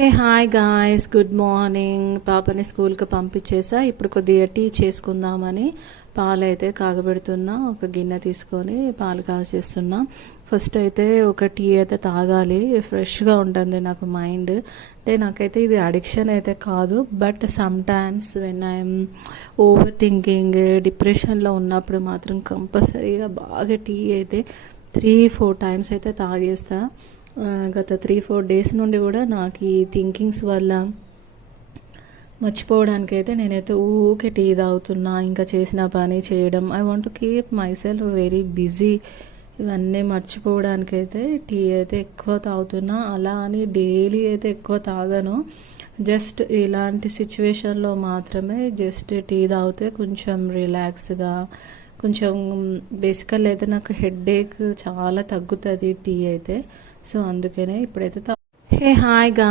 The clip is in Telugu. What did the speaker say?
Hey hi guys, good morning. పాపని స్కూల్కి పంపించేసా. ఇప్పుడు కొద్దిగా టీ చేసుకుందామని పాలు అయితే కాగబెడుతున్నా. ఒక గిన్నె తీసుకొని పాలు కాచేస్తున్నా. ఫస్ట్ అయితే ఒక టీ అయితే తాగాలి, ఫ్రెష్గా ఉంటుంది నాకు మైండ్. అంటే నాకైతే ఇది అడిక్షన్ అయితే కాదు, but some times when I'm over thinking, డిప్రెషన్లో ఉన్నప్పుడు మాత్రం కంపల్సరీగా బాగా టీ అయితే 3-4 టైమ్స్ అయితే తాగేస్తా. గత 3-4 డేస్ నుండి కూడా నాకు ఈ థింకింగ్స్ వల్ల మర్చిపోవడానికైతే నేనైతే ఊకే టీ తాగుతున్నా. ఇంకా చేసిన పని చేయడం, I want to keep my self very busy. ఇవన్నీ మర్చిపోవడానికైతే టీ అయితే ఎక్కువ తాగుతున్నా. అలా అని డైలీ అయితే ఎక్కువ తాగను, జస్ట్ ఇలాంటి సిచ్యువేషన్లో మాత్రమే జస్ట్ టీ తాగితే కొంచెం రిలాక్స్గా, కొంచెం బేసికల్ అయితే నాకు హెడేక్ చాలా తగ్గుతుంది టీ అయితే. సో అందుకనే ఇప్పుడైతే హే హాయ్ గా